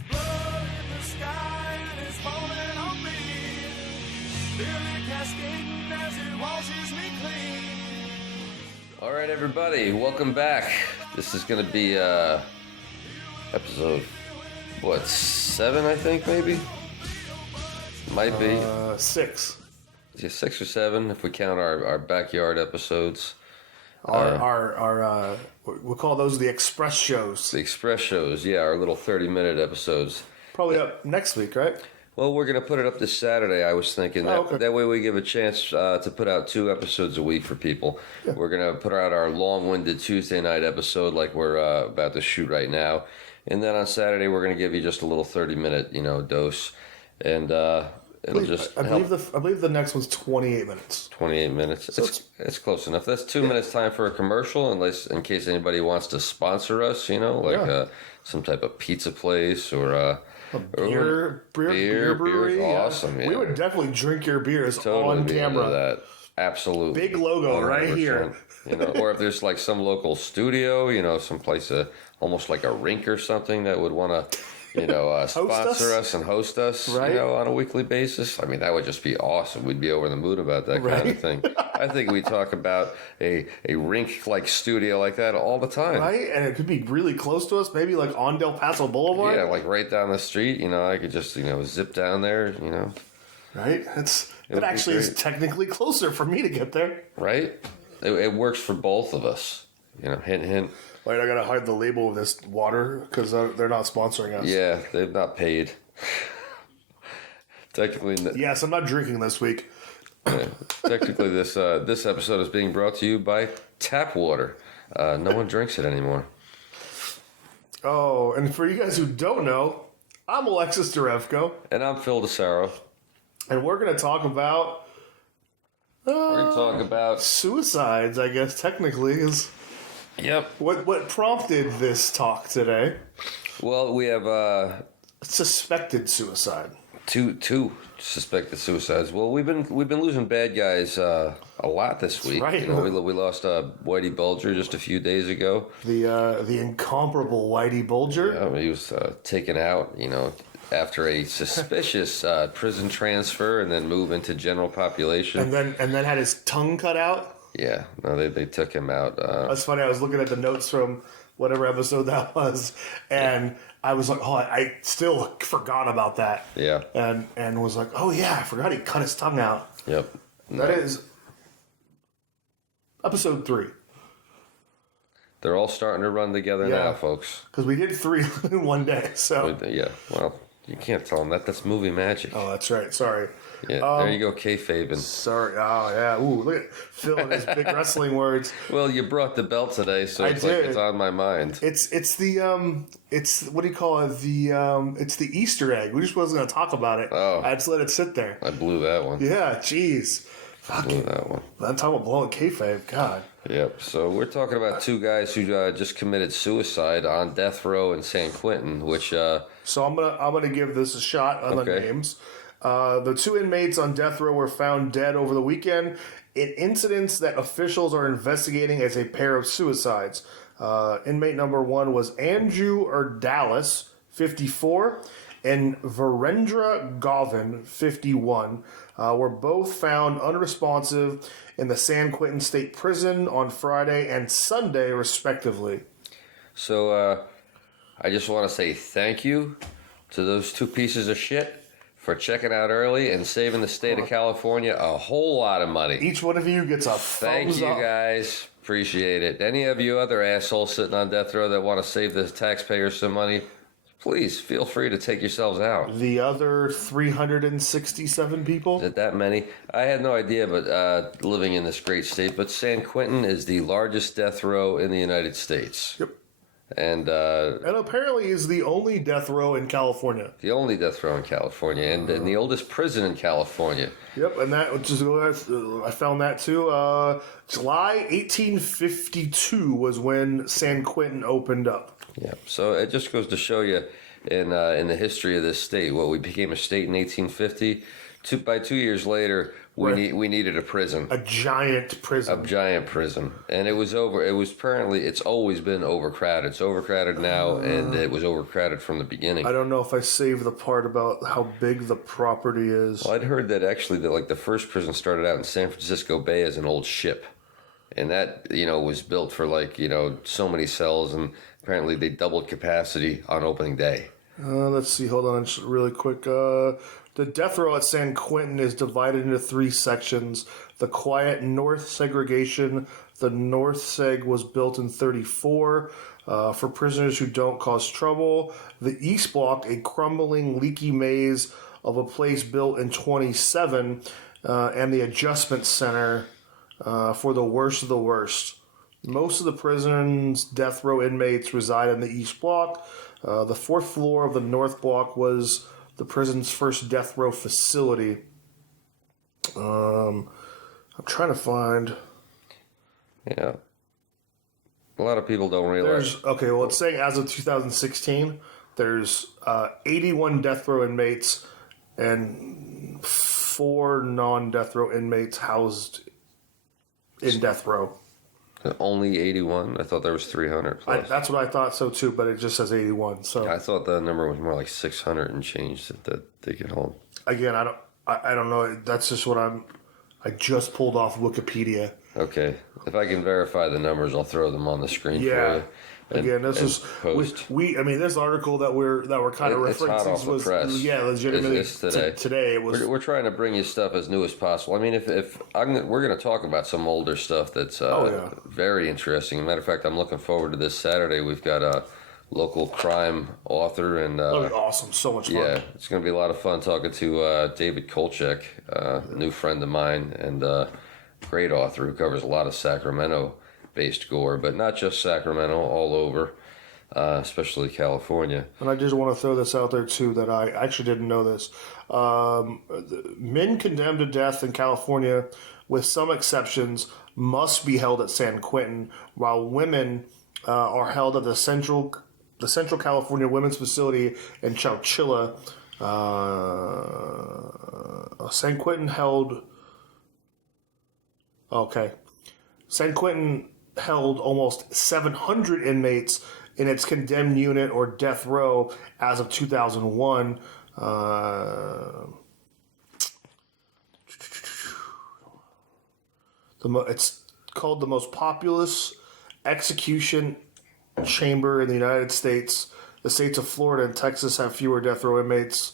There's blood in the sky and it's falling on me. Nearly cascading as it washes me clean. All right, everybody, welcome back. This is going to be episode, 7, I think, maybe? Might be. 6. Yeah, 6 or 7 if we count our backyard episodes. We'll call those the express shows. The express shows, yeah, our little 30-minute episodes. Probably up next week, right? Well, we're going to put it up this Saturday, I was thinking. That way we give a chance to put out 2 episodes a week for people. Yeah. We're going to put out our long-winded Tuesday night episode like we're about to shoot right now. And then on Saturday, we're going to give you just a little 30-minute, dose. And it'll just I believe the next one's 28 minutes. 28 minutes. So it's close enough. That's 2 minutes time for a commercial, in case anybody wants to sponsor us, some type of pizza place or a beer brewery. Beer's awesome. Yeah. We would definitely drink your beers totally on camera. That. Absolutely. Big logo 100%. Right here. Or if there's like some local studio, some place almost like a rink or something that would want to sponsor us and host us, right? On a weekly basis. I mean, that would just be awesome. We'd be over the moon about that kind of thing. I think we talk about a rink-like studio like that all the time. Right? And it could be really close to us, maybe like on Del Paso Boulevard. Yeah, like right down the street. I could just, zip down there, Right? It actually is technically closer for me to get there. Right? It works for both of us. Hint, hint. Wait, I gotta hide the label of this water because they're not sponsoring us. Yeah, they've not paid. Technically, yes, I'm not drinking this week. Yeah, technically, this episode is being brought to you by tap water. No one drinks it anymore. Oh, and for you guys who don't know, I'm Alexis Derevko, and I'm Phil DeSaro, and we're gonna talk about. We're gonna talk about suicides, I guess. Technically, is. Yep. What prompted this talk today? Well, we have suspected suicide. Two suspected suicides. Well, we've been losing bad guys a lot this week. Right. We lost Whitey Bulger just a few days ago. The incomparable Whitey Bulger. Yeah, he was taken out. After a suspicious prison transfer, and then move into general population. And then had his tongue cut out. Yeah, no, they took him out. That's funny. I was looking at the notes from whatever episode that was, and I was like, oh, I still forgot about that. Yeah. And was like, oh, yeah, I forgot he cut his tongue out. Yep. That is episode 3. They're all starting to run together now, folks. Because we did 3 in one day, so. Yeah, well, you can't tell them that. That's movie magic. Oh, that's right. Sorry. Yeah, there you go, kayfabing. Sorry. Oh, yeah. Ooh, look at Phil and his big wrestling words. Well, you brought the belt today, so like it's on my mind. It's the it's what do you call it? It's the Easter egg. We just wasn't going to talk about it. Oh, I just let it sit there. I blew that one. Yeah, jeez. I blew that one. I'm talking about blowing kayfabe. God. Yep. So we're talking about 2 guys who just committed suicide on death row in San Quentin, which. So I'm gonna give this a shot on the names. The 2 inmates on death row were found dead over the weekend in incidents that officials are investigating as a pair of suicides. Inmate number 1 was Andrew Dallas, 54, and Virendra Govin, 51. Were both found unresponsive in the San Quentin State Prison on Friday and Sunday, respectively. So I just want to say thank you to those 2 pieces of shit for checking out early and saving the state of California a whole lot of money. Each one of you gets a thumbs up. Thank you, guys. Appreciate it. Any of you other assholes sitting on death row that want to save the taxpayers some money, please feel free to take yourselves out. The other 367 people? That many? I had no idea, but living in this great state. But San Quentin is the largest death row in the United States. Yep. And apparently is the only death row in California. The only death row in California, and the oldest prison in California. Yep, and that I found that too. July 1852 was when San Quentin opened up. Yeah, so it just goes to show you in the history of this state. Well, we became a state in 1850. By 2 years later, we needed a prison. A giant prison. A giant prison. And it was apparently, it's always been overcrowded. It's overcrowded now, and it was overcrowded from the beginning. I don't know if I saved the part about how big the property is. Well, I'd heard that actually the first prison started out in San Francisco Bay as an old ship. And that, was built for so many cells, and apparently they doubled capacity on opening day. Let's see, hold on just really quick. The death row at San Quentin is divided into 3 sections. The quiet North segregation. The North seg was built in 1934 for prisoners who don't cause trouble. The East block, a crumbling, leaky maze of a place built in 1927, and the adjustment center for the worst of the worst. Most of the prison's death row inmates reside in the East block. The 4th floor of the North block was the prison's first death row facility. I'm trying to find... Yeah. A lot of people don't realize... It's saying as of 2016, there's 81 death row inmates and 4 non-death row inmates housed in death row. Only 81? I thought there was 300 plus. That's what I thought so too, but it just says 81. So I thought the number was more like 600 and change that they could hold. Again, I don't know. That's just what I just pulled off Wikipedia. Okay. If I can verify the numbers, I'll throw them on the screen for you. Again, this is this article that we're kind of referencing hot off was the press. Legitimately it's today. Today it was. We're trying to bring you stuff as new as possible. I mean, we're going to talk about some older stuff that's very interesting. As a matter of fact, I'm looking forward to this Saturday. We've got a local crime author and awesome, so much fun. Yeah, it's going to be a lot of fun talking to David Kolchak, a new friend of mine and great author who covers a lot of Sacramento-based gore, but not just Sacramento, all over, especially California. And I just want to throw this out there, too, that I actually didn't know this. Men condemned to death in California, with some exceptions, must be held at San Quentin, while women are held at the Central California Women's Facility in Chowchilla. San Quentin held... Okay. San Quentin held almost 700 inmates in its condemned unit or death row as of 2001. It's called the most populous execution chamber in the United States. The states of Florida and Texas have fewer death row inmates,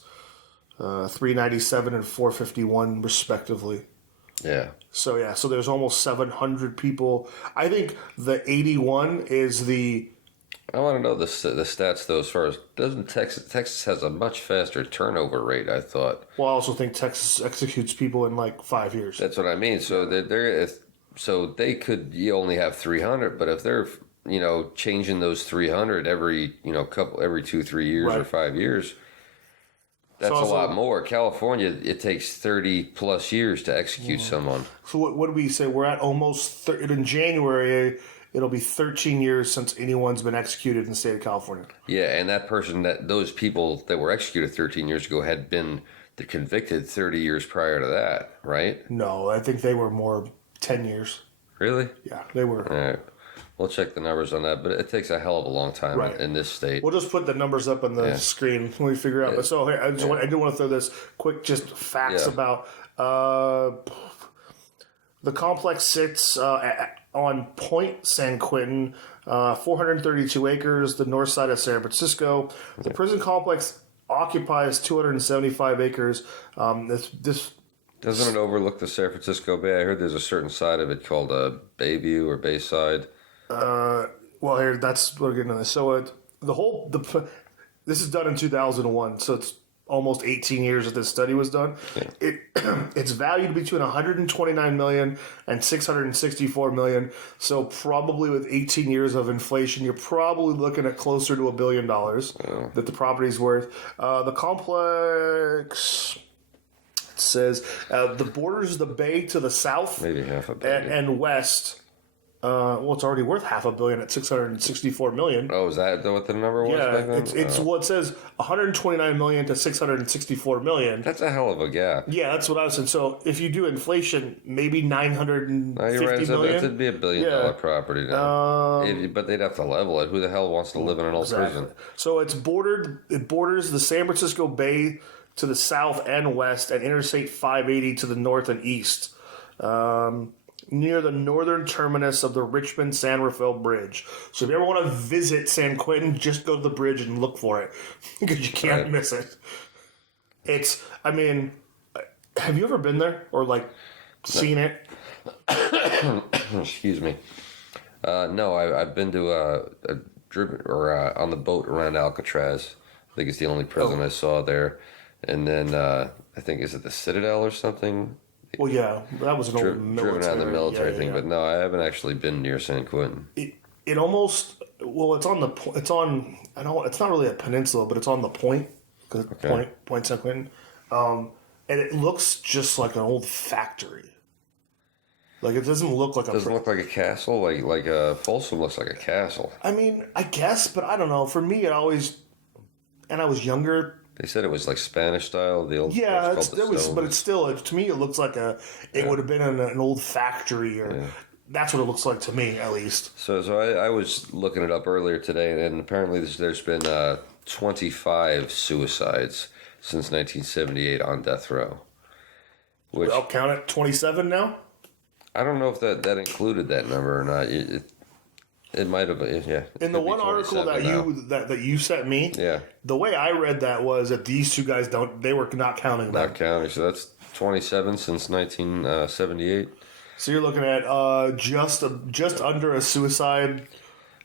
397 and 451 respectively. Yeah. So there's almost 700 people. I think the 81 is the... I want to know the stats, though, as far as... Doesn't Texas has a much faster turnover rate, I thought. Well, I also think Texas executes people in, 5 years. That's what I mean. So you only have 300, but if they're, changing those 300 every 2-3 years or 5 years... That's a lot more. California, it takes 30 plus years to execute someone. So what do we say? We're at almost in January. It'll be 13 years since anyone's been executed in the state of California. Yeah, and those people that were executed 13 years ago had been convicted 30 years prior to that, right? No, I think they were more 10 years. Really? Yeah, they were. All right. We'll check the numbers on that, but it takes a hell of a long time in this state. We'll just put the numbers up on the screen when we figure out. But so here, I do want to throw this quick just facts about the complex sits on Point San Quentin, 432 acres, the north side of San Francisco. The prison complex occupies 275 acres. This doesn't it overlook the San Francisco Bay? I heard there's a certain side of it called Bayview or Bayside. Well, here, that's what we're getting into. So this is done in 2001, so it's almost 18 years that this study was done. Yeah. It's valued between $129 million and $664 million. So probably with 18 years of inflation, you're probably looking at closer to $1 billion that the property's worth. The complex... It says the borders the bay to the south maybe half a billion. And west Well, it's already worth $500 million at $664 million. Oh, is that what the number was back then? It's well, it says $129 million to $664 million. That's a hell of a gap. Yeah, that's what I was saying. So if you do inflation, maybe $950 million. It'd be $1 billion property now. But they'd have to level it. Who the hell wants to live in an old prison? So it borders the San Francisco Bay to the south and west, and Interstate 580 to the north and east. Near the northern terminus of the Richmond-San Rafael Bridge. So if you ever want to visit San Quentin, just go to the bridge and look for it. Because you can't miss it. Have you ever been there? Or, seen it? Excuse me. No, I've been to on the boat around Alcatraz. I think it's the only prison I saw there. And then, I think, is it the Citadel or something? Well, yeah, that was an old military. Driven out the military thing, but no, I haven't actually been near San Quentin. It almost, it's not really a peninsula, but it's on the point, Point San Quentin, and it looks just like an old factory. Like, it doesn't look like Doesn't look like a castle? Like Folsom looks like a castle. I mean, I guess, but I don't know. For me, it always, and I was younger. They said it was like Spanish style. The old but it's still, to me, it looks like it would have been in an old factory, or that's what it looks like to me, at least. So I was looking it up earlier today, and apparently there's been 25 suicides since 1978 on death row. Which I'll count it 27 now. I don't know if that included that number or not. It might have, yeah. In the one article that you sent me, the way I read that was that these two guys they were not counting them. Not counting, so that's 27 since 1978. So you're looking at just under a suicide.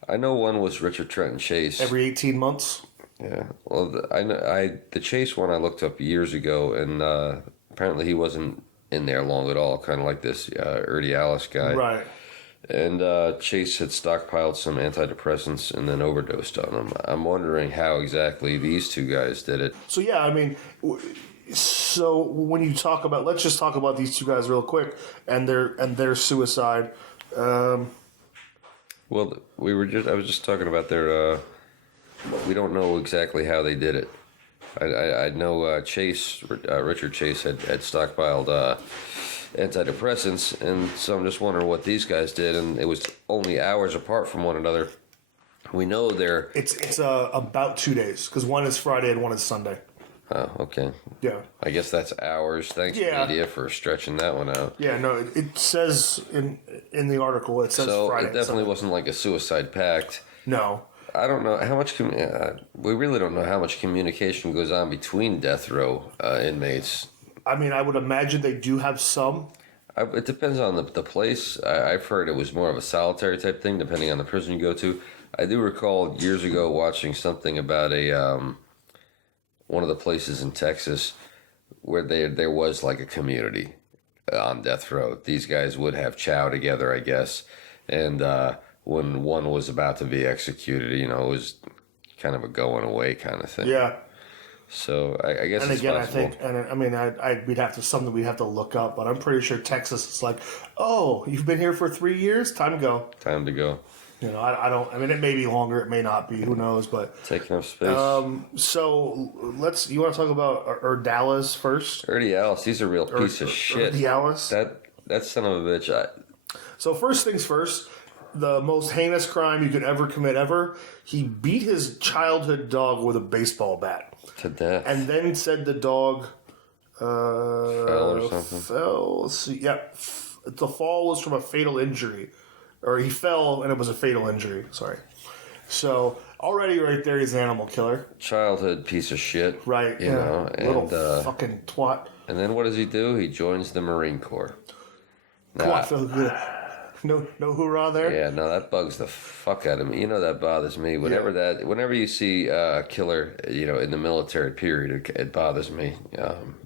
I know one was Richard Trenton Chase. Every 18 months. Yeah, well, the Chase one I looked up years ago, and apparently he wasn't in there long at all, kind of like this Ernie Alice guy. Right. And Chase had stockpiled some antidepressants and then overdosed on them. I'm wondering how exactly these two guys did it. So, yeah, I mean, so when you talk about, let's just talk about these two guys real quick and their suicide. Well, I was just talking about their, we don't know exactly how they did it. I know Richard Chase had stockpiled antidepressants, and so I'm just wondering what these guys did, and it was only hours apart from one another. We know they're... It's about 2 days, because one is Friday and one is Sunday. Oh, okay. Yeah. I guess that's hours. Thanks, media, for stretching that one out. Yeah, no, it says in the article, it says so Friday. So it definitely wasn't like a suicide pact. No. I don't know how much... we really don't know how much communication goes on between death row inmates. I mean, I would imagine they do have some. It depends on the place. I've heard it was more of a solitary type thing, depending on the prison you go to. I do recall years ago watching something about one of the places in Texas where there was like a community on death row. These guys would have chow together, I guess, and when one was about to be executed, it was kind of a going away kind of thing. Yeah. So I guess. And it's again, possible. I think, and I mean, we'd have to look up, but I'm pretty sure Texas is like, oh, you've been here for 3 years, time to go. Time to go. I don't. I mean, it may be longer, it may not be. Who knows? But taking up space. So you want to talk about Dallas first? Ernie Alice, he's a real piece of shit. Ernie Alice. That son of a bitch. So first things first. The most heinous crime you could ever commit ever. He beat his childhood dog with a baseball bat. To death. And then said the dog fell or something. Fell. Let's see. Yeah. The fall was from a fatal injury. Or he fell and it was a fatal injury. Sorry. So already right there he's an animal killer. Childhood piece of shit. Right. Little fucking twat. And then what does he do? He joins the Marine Corps. No hoorah there? Yeah, no, that bugs the fuck out of me. That bothers me. Whenever you see a killer, in the military period, it bothers me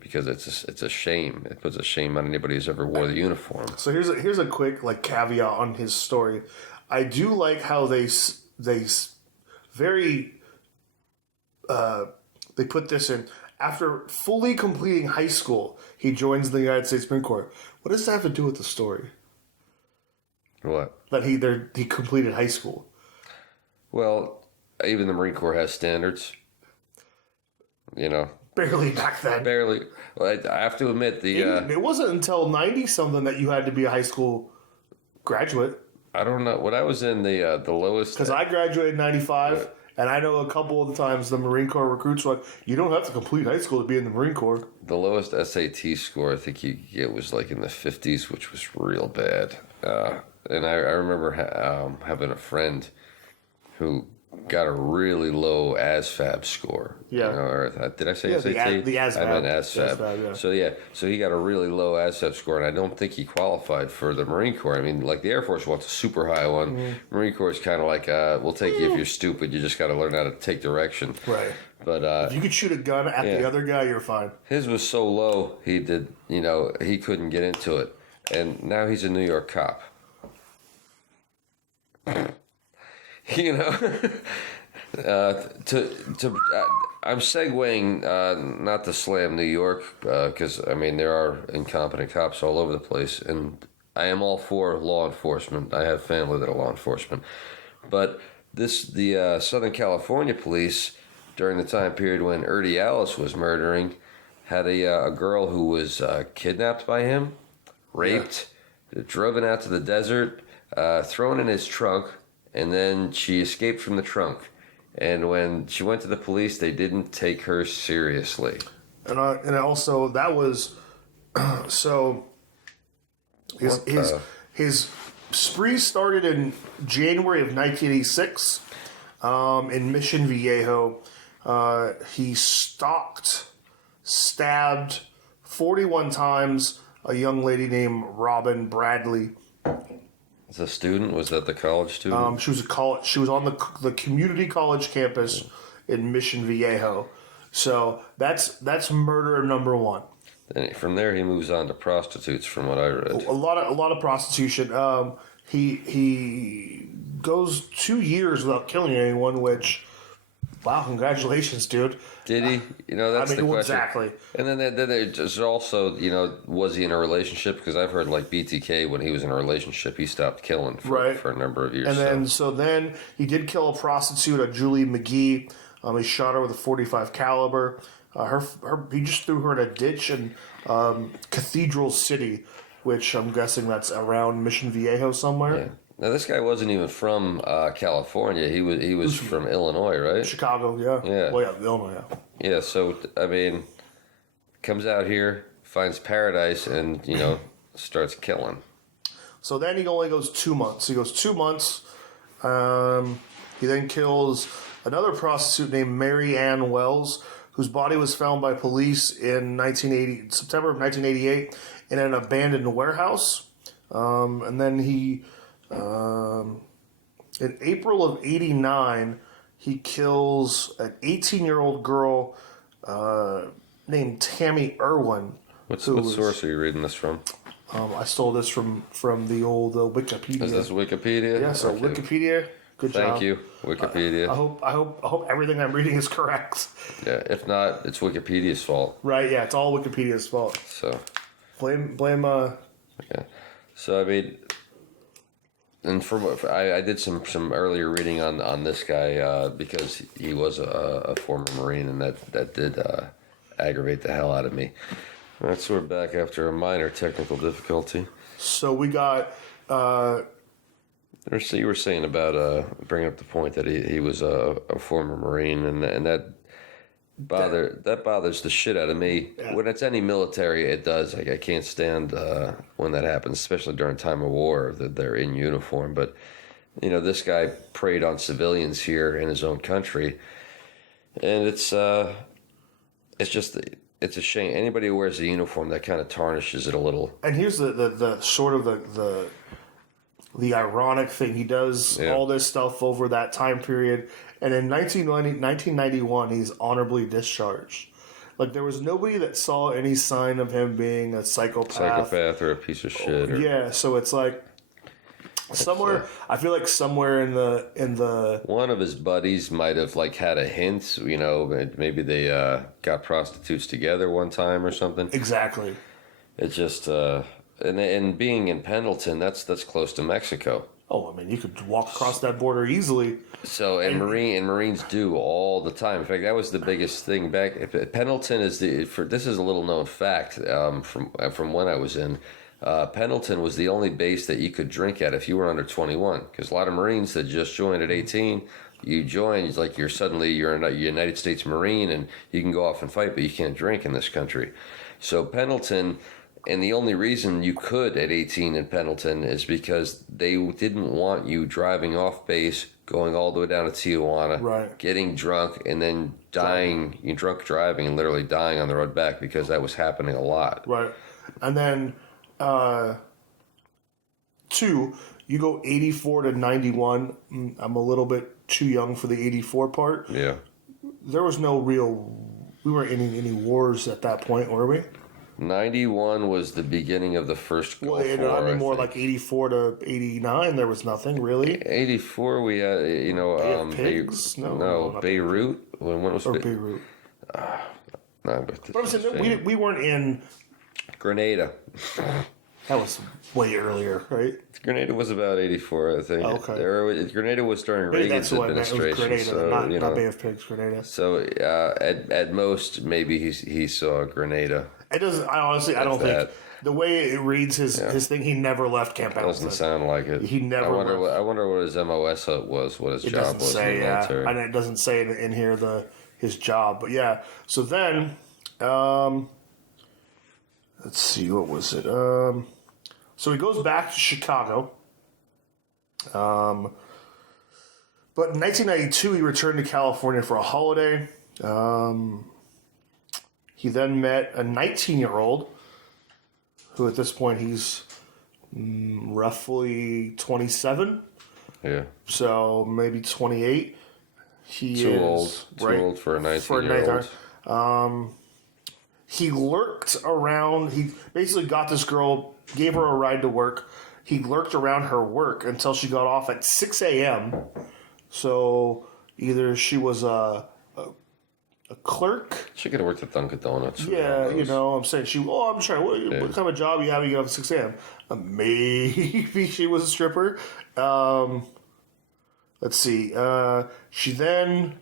because it's a shame. It puts a shame on anybody who's ever wore the uniform. So here's a quick caveat on his story. I do like how they put this in. After fully completing high school, he joins the United States Marine Corps. What does that have to do with the story? What? That he completed high school. Well, even the Marine Corps has standards. You know. Barely back then. Barely. Well, I have to admit it wasn't until 90-something that you had to be a high school graduate. I don't know. When I was in the lowest... Because I graduated in 95, and I know a couple of the times the Marine Corps recruits were like, you don't have to complete high school to be in the Marine Corps. The lowest SAT score I think you could get was like in the 50s, which was real bad. And I remember having a friend who got a really low ASVAB score. Yeah. You know, or, did I say SAT? The ASVAB. I meant ASVAB. ASVAB, yeah. So he got a really low ASVAB score, and I don't think he qualified for the Marine Corps. I mean, like the Air Force wants a super high one. Mm-hmm. Marine Corps is kind of like, we'll take you if you're stupid. You just got to learn how to take direction. Right. But if you could shoot a gun at the other guy, you're fine. His was so low, he couldn't get into it, and now he's a New York cop. You know. I'm segueing not to slam New York because I mean there are incompetent cops all over the place, and I am all for law enforcement. I have family that are law enforcement, but the Southern California police during the time period when Ernie Alice was murdering had a girl who was kidnapped by him, raped, driven out to the desert, thrown in his trunk, and then she escaped from the trunk. And when she went to the police, they didn't take her seriously. And also that was so his spree started in January of 1986 in Mission Viejo. He stabbed 41 times a young lady named Robin Bradley. As a student, was that the college student? She was on the community college campus in Mission Viejo. So that's murder number one. And from there, he moves on to prostitutes, from what I read. A lot of prostitution. He goes 2 years without killing anyone, which, wow, congratulations, dude. Did he? You know, that's the question. Exactly. And then there's also, you know, was he in a relationship? Because I've heard, like, BTK, when he was in a relationship, he stopped killing for a number of years. And then he did kill a prostitute, a Julie McGee. He shot her with a .45 caliber. He just threw her in a ditch in Cathedral City, which I'm guessing that's around Mission Viejo somewhere. Yeah. Now, this guy wasn't even from California. He was from Illinois, right? Chicago, yeah. Yeah. Well, yeah, Illinois, yeah. Yeah, so, I mean, comes out here, finds paradise, and, you know, starts killing. So then he only goes 2 months. He goes 2 months. He then kills another prostitute named Mary Ann Wells, whose body was found by police in September of 1988 in an abandoned warehouse. And then he... in April of 89, he kills an 18-year-old girl named Tammy Irwin. What source are you reading this from? I stole this from the old Wikipedia. Is this Wikipedia? Yeah, so okay. Wikipedia. Good job. Thank you, Wikipedia. I hope everything I'm reading is correct. Yeah, if not, it's Wikipedia's fault. Right? Yeah, it's all Wikipedia's fault. So blame. Okay. So I mean. And I did some earlier reading on this guy because he was a former Marine, and that did aggravate the hell out of me. All right, so we're back after a minor technical difficulty. So we got... So you were saying about bringing up the point that he was a former Marine, and that bothers the shit out of me. Yeah. When it's any military, it does. I can't stand when that happens, especially during time of war, that they're in uniform. But, you know, this guy preyed on civilians here in his own country. And it's just, it's a shame. Anybody who wears a uniform, that kind of tarnishes it a little. And here's the sort of the ironic thing. He does all this stuff over that time period. And in 1991, he's honorably discharged. Like, there was nobody that saw any sign of him being a psychopath or a piece of shit. Yeah, so it's like I feel like somewhere in the one of his buddies might have like had a hint. You know, maybe they got prostitutes together one time or something. Exactly. It's just And being in Pendleton, that's close to Mexico. Oh, I mean, you could walk across that border easily. So Marines do all the time. In fact, that was the biggest thing back. Pendleton is this is a little known fact from when I was in. Pendleton was the only base that you could drink at if you were under 21, because a lot of Marines that just joined at 18, you join, it's like you're a United States Marine and you can go off and fight, but you can't drink in this country. So Pendleton, and the only reason you could at 18 in Pendleton is because they didn't want you driving off base, going all the way down to Tijuana, right, getting drunk, and then dying, drunk driving and literally dying on the road back, because that was happening a lot. Right. And then, 2, you go 84 to 91. I'm a little bit too young for the 84 part. Yeah. There was no real... We weren't in any wars at that point, were we? 91 was the beginning of the first Gulf War. I mean, more like 84 to 89, there was nothing, really. 84, we had, Pigs? No, Beirut. When was Beirut. But I'm saying, we weren't in... Grenada. That was way earlier, right? Grenada was about 84, I think. Oh, okay. Grenada was during Reagan's administration. It was Grenada, so, not Bay of Pigs, Grenada. So at most, maybe he saw Grenada. It doesn't. I don't think the way it reads his thing. He never left Camp Pendleton. Doesn't sound like it. He never. I wonder what his MOS was. What his job was in the military. And it doesn't say in here his job. But yeah. So then, let's see, what was it? So he goes back to Chicago. But in 1992, he returned to California for a holiday. He then met a 19-year-old, who at this point he's roughly 27. Yeah. So maybe 28. Too old for a 19-year-old. He lurked around. He basically got this girl, gave her a ride to work. He lurked around her work until she got off at 6 a.m. So either she was a clerk. She could have worked at Dunkin' Donuts. Yeah, I'm saying I'm sorry, what kind of job you have? You get off at 6 a.m. Maybe she was a stripper. Let's see. She then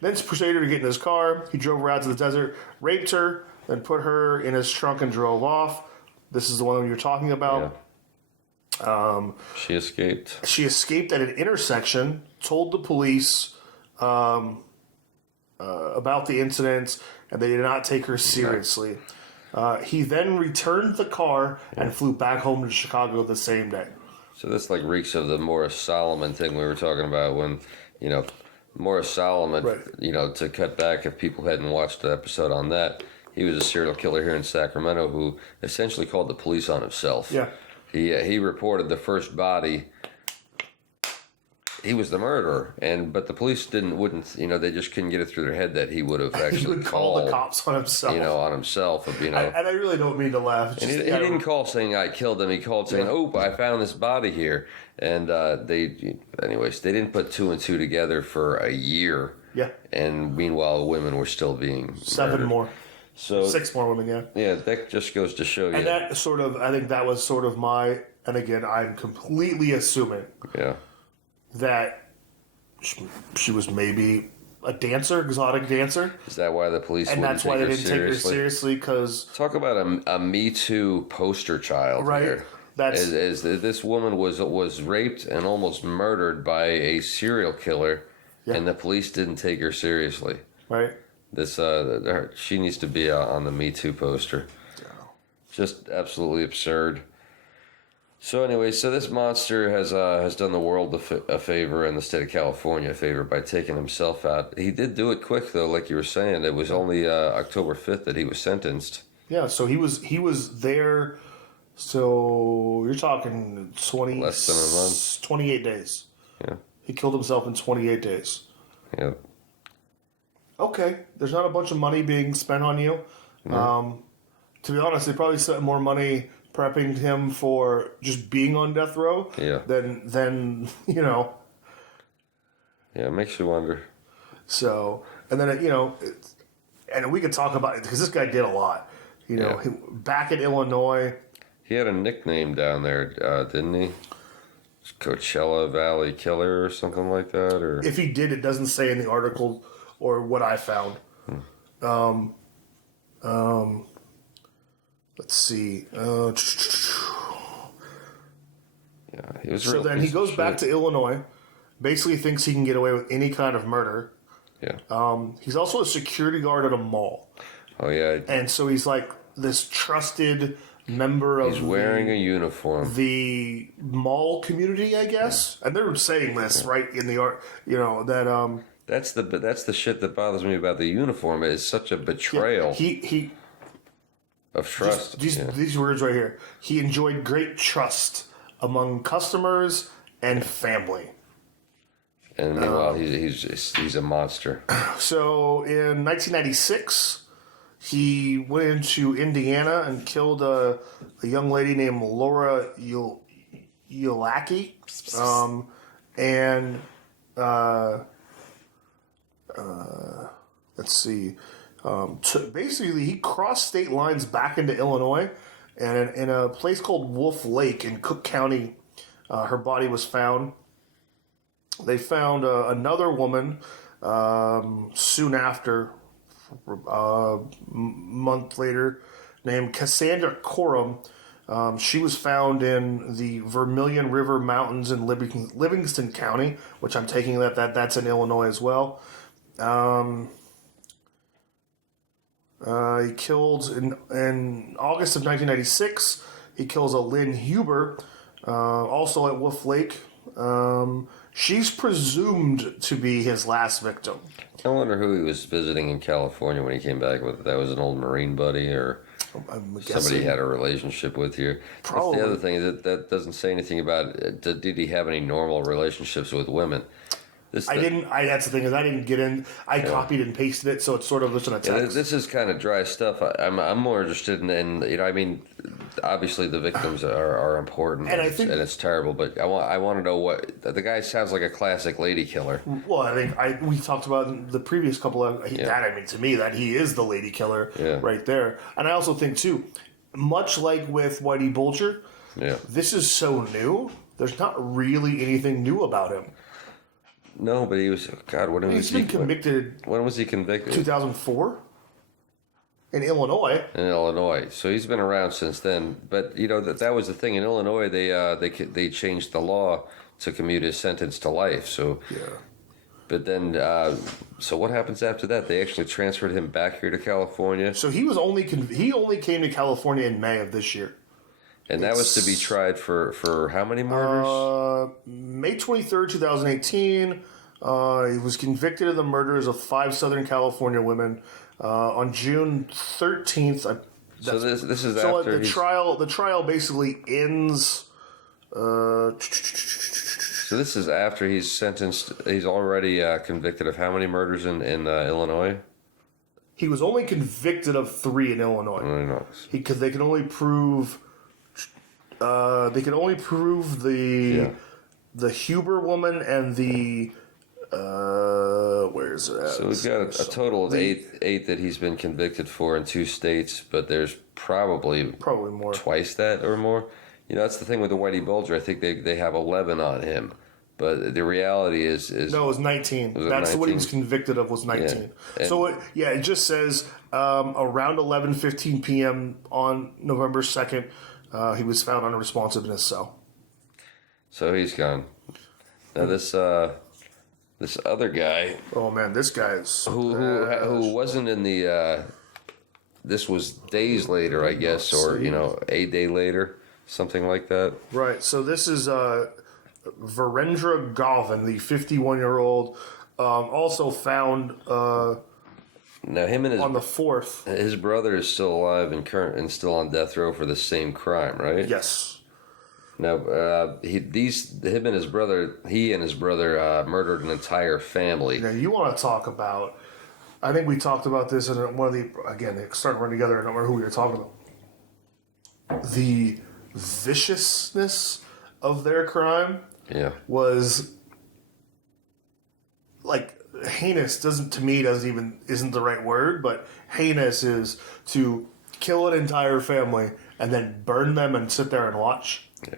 persuaded her to get in his car. He drove her out to the desert, raped her, then put her in his trunk and drove off. This is the one you're talking about. Yeah. She escaped. She escaped at an intersection, told the police about the incident, and they did not take her seriously. He then returned the car and flew back home to Chicago the same day. So this reeks of the Morris Solomon thing we were talking about when, Morris Solomon, right. To cut back, if people hadn't watched the episode on that, he was a serial killer here in Sacramento who essentially called the police on himself. Yeah. He reported the first body. He was the murderer, but the police wouldn't, they just couldn't get it through their head that he would have actually he would call the cops on himself. On himself. And I really don't mean to laugh. And he didn't call saying I killed him. He called saying, I found this body here. And they didn't put 2 and 2 together for a year. Yeah. And meanwhile, women were still being 7 murdered. more. So 6 more women, yeah. Yeah, that just goes to show you. And that I think that was sort of and again, I'm completely assuming. Yeah. That she was maybe a dancer, exotic dancer. Is that why the police and that's why they didn't take her seriously? Because talk about a Me Too poster child, right? Here. That's this woman was raped and almost murdered by a serial killer, and the police didn't take her seriously. Right. This she needs to be on the Me Too poster. Yeah. Just absolutely absurd. So anyway, this monster has done the world a favor and the state of California a favor by taking himself out. He did do it quick though, like you were saying. It was only October 5th that he was sentenced. Yeah, so he was there. So you're talking less than a month, 28 days. Yeah, he killed himself in 28 days. Yeah. Okay, there's not a bunch of money being spent on you. Mm-hmm. To be honest, they probably spent more money prepping him for just being on death row. Yeah. Than Yeah, it makes you wonder. So, and then and we could talk about it because this guy did a lot. Back in Illinois, He had a nickname down there, didn't he? Coachella Valley Killer or something like that, or if he did, it doesn't say in the article or what I found. Let's see. yeah, he was. So then he goes back to Illinois. Basically, thinks he can get away with any kind of murder. Yeah. He's also a security guard at a mall. Oh yeah. And so he's like this trusted member of He's wearing a uniform. the mall community, I guess. And they're saying this right in the art, that That's the shit that bothers me about the uniform. It's such a betrayal he of trust. these words right here. He enjoyed great trust among customers and family. And meanwhile, he's a monster. So in 1996, he went into Indiana and killed a young lady named Laura Yulaki. Let's see. Basically, he crossed state lines back into Illinois, and in a place called Wolf Lake in Cook County, her body was found. They found another woman soon after, a month later, named Cassandra Coram. She was found in the Vermilion River Mountains in Livingston County, which I'm taking that's in Illinois as well. He killed in August of 1996. He kills a Lynn Huber, also at Wolf Lake. She's presumed to be his last victim. I wonder who he was visiting in California when he came back with. That was an old Marine buddy or somebody he had a relationship with here. Probably. That's the other thing is that doesn't say anything about did he have any normal relationships with women. That's the thing is I didn't get in. I copied and pasted it, so it's sort of just in a text. Yeah, this is kind of dry stuff. I'm more interested in I mean, obviously the victims are important and it's terrible, but I want to know what the guy sounds like a classic lady killer. Well, I think we talked about in the previous couple of to me that he is the lady killer right there, and I also think too, much like with Whitey Bulger, this is so new. There's not really anything new about him. No, but he was He's been convicted. When was he convicted? 2004 in Illinois. In Illinois, so he's been around since then. But that was the thing in Illinois. They changed the law to commute his sentence to life. So But then, so what happens after that? They actually transferred him back here to California. So he only came to California in May of this year. And that was to be tried for how many murders? May 23rd, 2018. He was convicted of the murders of 5 Southern California women. On June 13th. So this is so after the trial. The trial basically ends. So this is after he's sentenced. He's already convicted of how many murders in Illinois? He was only convicted of 3 in Illinois. Because they can only prove. They can only prove the Huber woman and the where is it at? So we've got a total of eight that he's been convicted for in 2 states, but there's probably more, twice that or more. That's the thing with the Whitey Bulger. I think they have 11 on him, but the reality is no, it was 19. That's 19? What he was convicted of was 19. Yeah. So it just says around 11:15 p.m. on November 2nd. He was found unresponsive in his cell. So he's gone. Now this other guy. Oh man, this guy is who wasn't in the. This was days later, I guess, or a day later, something like that. Right. So this is Virendra Govin, the 51-year-old, also found. Now him and his on the 4th. His brother is still alive and still on death row for the same crime, right? Yes. Now he and his brother murdered an entire family. Now you want to talk about? I think we talked about this in one of the starting to run together. I don't remember who we were talking about. The viciousness of their crime was like. Heinous isn't the right word, but heinous is to kill an entire family, and then burn them and sit there and watch. Yeah.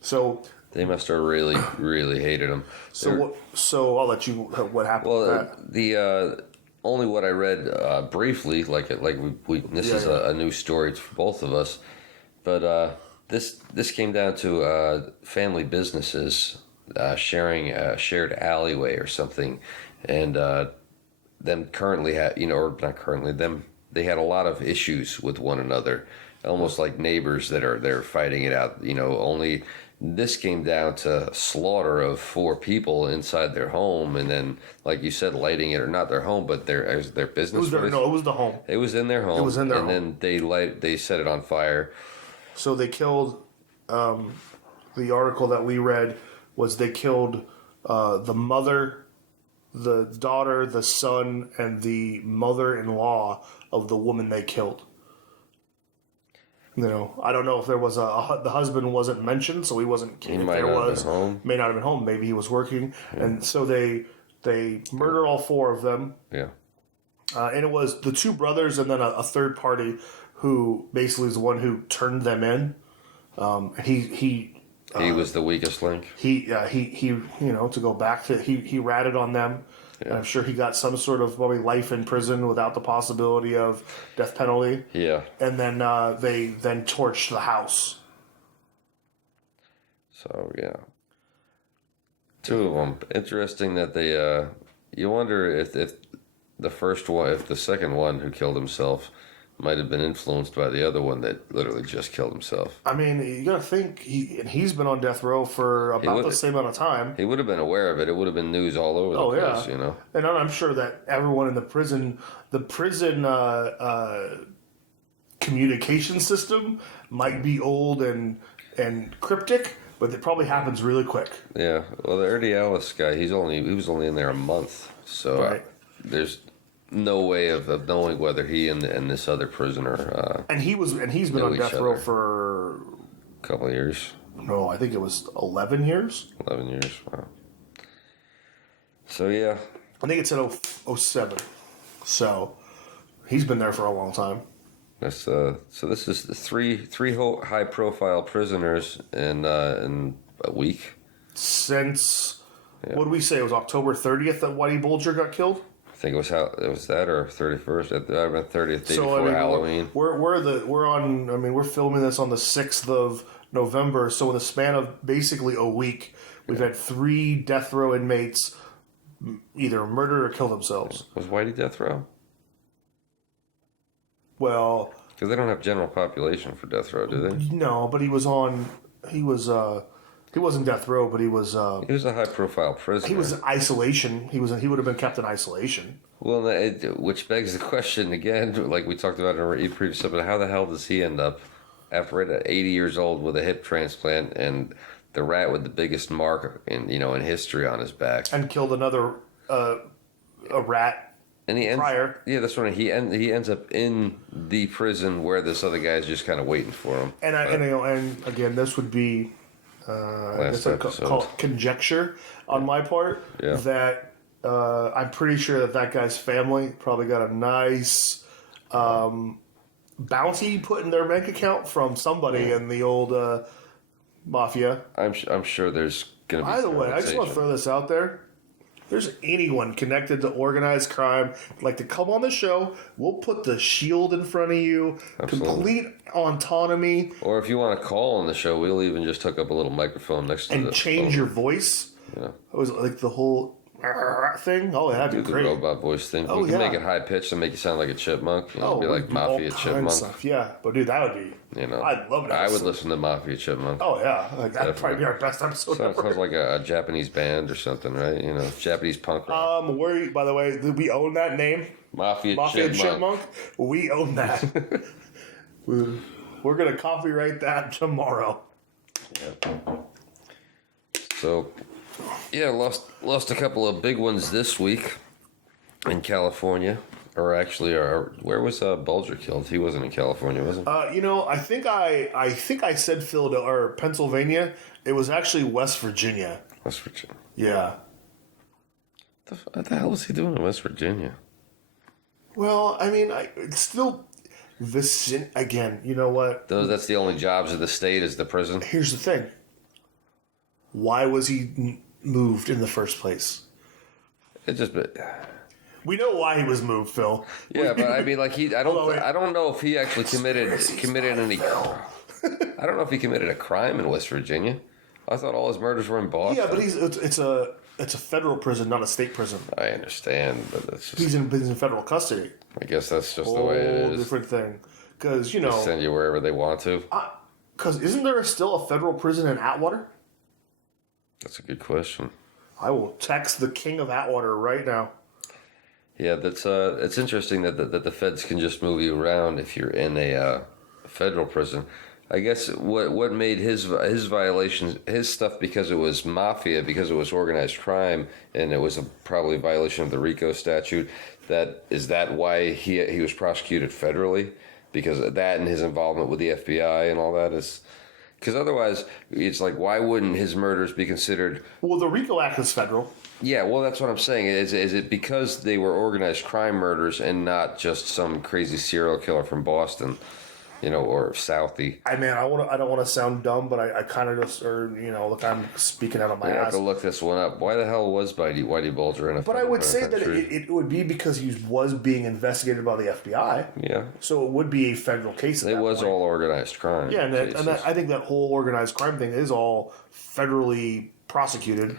So they must have really, really hated him. So I'll let you. What happened? With that? The only what I read briefly, this is a new story for both of us, but this came down to family businesses sharing a shared alleyway or something, and them currently had or not currently them they had a lot of issues with one another, almost like neighbors that are fighting it out. Only. This came down to slaughter of 4 people inside their home, and then, like you said, lighting it, or not their home, but their business. It was the home. It was in their home. It was in their home. And then they set it on fire. So they killed. The article that we read was they killed the mother, the daughter, the son, and the mother-in-law of the woman they killed. I don't know if there was the husband wasn't mentioned, so he wasn't. He might not have been home. May not have been home. Maybe he was working, and so they murdered all 4 of them. Yeah, and it was the 2 brothers and then a third party who basically is the one who turned them in. He was the weakest link. He to go back to he ratted on them. Yeah. And I'm sure he got some sort of probably life in prison without the possibility of death penalty. Yeah. And then they torched the house. So, yeah. 2 of them. Interesting that they, you wonder if the second one who killed himself might have been influenced by the other one that literally just killed himself. I mean, you gotta think, he's been on death row for about the same amount of time. He would have been aware of it. It would have been news all over the place, And I'm sure that everyone in the prison communication system might be old and cryptic, but it probably happens really quick. Yeah. Well, the Ernie Ellis guy, he was only in there a month, so there's no way of knowing whether he and this other prisoner he's been on death row for a couple of years. No, I think it was 11 years. 11 years. Wow. So yeah, I think it's in 07. So he's been there for a long time. That's so this is the three high profile prisoners in a week since what did we say? It was October 30th that Whitey Bulger got killed. I think it was that or 31st. At the 30th day before Halloween. We're filming this on the 6th of November. So in the span of basically a week, we've had 3 death row inmates either murder or kill themselves. Was Whitey death row? Well, because they don't have general population for death row, do they? No, but he wasn't death row, but he was a high profile prisoner. He was in isolation. He would have been kept in isolation. Well, which begs the question again, like we talked about in a previous episode, how the hell does he end up after 80 years old with a hip transplant and the rat with the biggest mark in history on his back, and killed another a rat. And he ends, prior. Yeah, that's right. He ends up in the prison where this other guy's just kind of waiting for him. And again, this would be called conjecture on my part. Yeah. That I'm pretty sure that guy's family probably got a nice bounty put in their bank account from somebody in the old mafia. I'm sure there's going to be. By the way, I just want to throw this out there. If there's anyone connected to organized crime like to come on the show, we'll put the shield in front of you. Absolutely. Complete autonomy. Or if you want to call on the show, we'll even just hook up a little microphone next to and change your voice. Yeah. It was like the whole thing. Oh, that'd be great. The robot voice thing. We can make it high pitched and make you sound like a chipmunk. Be like Mafia Chipmunk. Stuff. Yeah, but dude, that would be. I'd love that. I would listen to Mafia Chipmunk. Oh yeah, that'd probably be our best episode. Sounds like a Japanese band or something, right? Japanese punk rock. By the way, we own that name. Mafia Chipmunk. We own that. We're gonna copyright that tomorrow. Yeah. So. Yeah, lost a couple of big ones this week in California. Or actually, where was Bulger killed? He wasn't in California, was he? I think I said Philadelphia or Pennsylvania. It was actually West Virginia. West Virginia. Yeah. What the hell was he doing in West Virginia? Well, I mean, it's still Again, you know what? That's the only jobs of the state is the prison. Here's the thing. Why was he moved in the first place? It just... We know why he was moved, Phil. Yeah, but I mean, like I don't know if he actually committed any. I don't know if he committed a crime in West Virginia. I thought all his murders were in Boston. Yeah, but it's a federal prison, not a state prison. I understand, but that's just, he's in federal custody. I guess that's just the way it is. Different thing, because They send you wherever they want to. Because isn't there still a federal prison in Atwater? That's a good question. I will text the king of Atwater right now. Yeah, that's it's interesting that the feds can just move you around if you're in a federal prison. I guess what made his violations, his stuff, because it was mafia, because it was organized crime, and it was probably a violation of the RICO statute. Is that why he was prosecuted federally? Because of that and his involvement with the FBI and all that is. Because otherwise, it's like, why wouldn't his murders be considered? Well, the RICO Act is federal. Yeah, well, that's what I'm saying. Is it because they were organized crime murders and not just some crazy serial killer from Boston, or Southie? I don't want to sound dumb, but I kind of just, look, I'm speaking out of my ass. I have to look this one up. Why the hell was Whitey Bulger in a? But I would say that it would be because he was being investigated by the FBI. Yeah. So it would be a federal case. It was all organized crime. Yeah, and I think that whole organized crime thing is all federally prosecuted.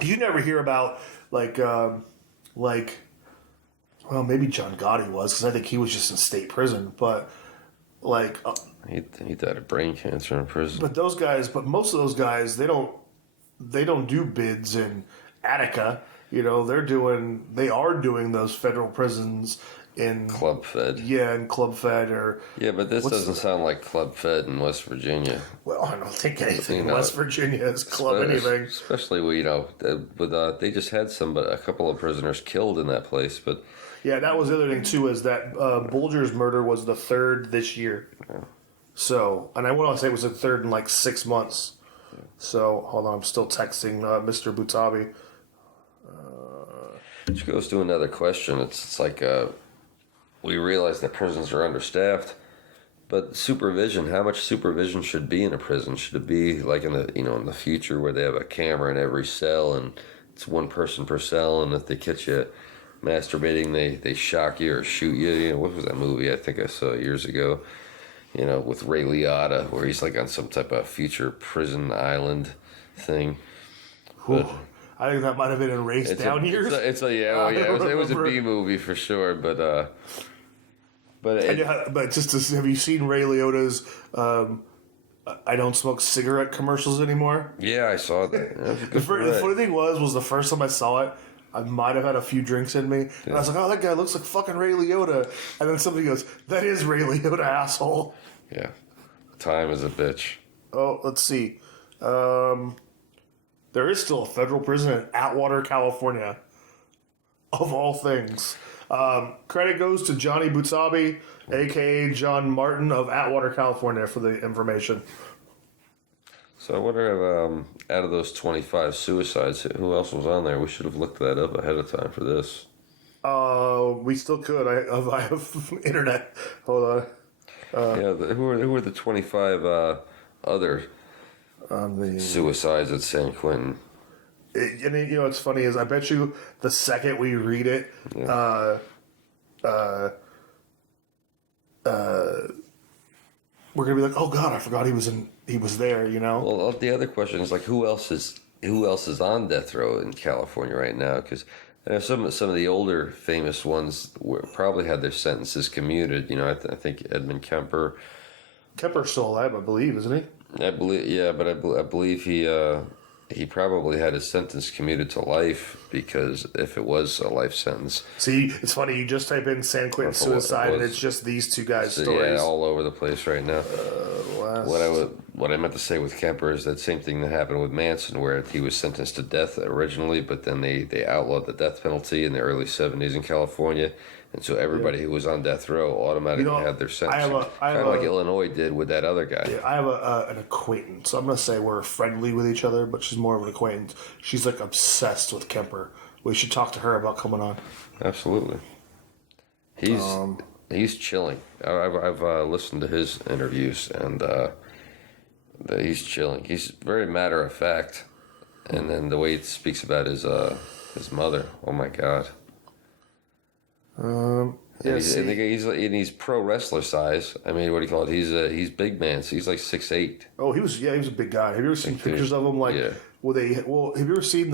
You never hear about well, maybe John Gotti was, because I think he was just in state prison. But he died of brain cancer in prison. But most of those guys, they don't do bids in Attica. They are doing those federal prisons in Club Fed. Yeah, in Club Fed but this doesn't sound like Club Fed in West Virginia. Well, I don't think anything in West Virginia is club anything. Especially they just had a couple of prisoners killed in that place, but. Yeah, that was the other thing too, is that Bulger's murder was the third this year. Yeah. So, and I want to say it was the third in 6 months. Yeah. So, hold on, I'm still texting Mr. Butabi. Which goes to another question. It's like we realize that prisons are understaffed, but supervision. How much supervision should be in a prison? Should it be like in the future where they have a camera in every cell and it's one person per cell, and if they catch you masturbating, they shock you or shoot you? What was that movie I think I saw years ago? With Ray Liotta, where he's on some type of future prison island thing. But, I think that might have been in Race Down Years. It was a B movie for sure, but have you seen Ray Liotta's I don't smoke cigarette commercials anymore? Yeah, I saw that. The funny thing was the first time I saw it, I might have had a few drinks in me, and I was like, "Oh, that guy looks like fucking Ray Liotta." And then somebody goes, "That is Ray Liotta, asshole." Yeah, time is a bitch. Oh, let's see. There is still a federal prison in Atwater, California, of all things. Credit goes to Johnny Butabi, a.k.a. John Martin of Atwater, California, for the information. So I wonder if, out of those 25 suicides, who else was on there? We should have looked that up ahead of time for this. We still could. I have internet. Hold on. Who are the 25 other suicides at San Quentin? What's funny is I bet you the second we read it, we're gonna be like, "Oh God, I forgot he was there." Well, the other question is who else is on death row in California right now? Because I know some of the older famous ones probably had their sentences commuted. I think Edmund Kemper. Kemper's still alive, I believe, isn't he? I believe, yeah, but I believe he probably had his sentence commuted to life, because if it was a life sentence. See, it's funny, you just type in San Quentin suicide and it's just these two guys' stories. Yeah, all over the place right now. What I meant to say with Kemper is that same thing that happened with Manson, where he was sentenced to death originally, but then they outlawed the death penalty in the early 70s in California. And so everybody who was on death row automatically had their sentence. Kind of like Illinois did with that other guy. Yeah, I have an acquaintance. So I'm going to say we're friendly with each other, but she's more of an acquaintance. She's obsessed with Kemper. We should talk to her about coming on. Absolutely. He's chilling. I've listened to his interviews, and he's chilling. He's very matter of fact, and then the way he speaks about his mother. Oh my God. Yeah, he's pro wrestler size. I mean, what do you call it? He's big man. So he's like 6'8". Oh, he was a big guy. Have you ever seen pictures of him? Like, yeah. have you ever seen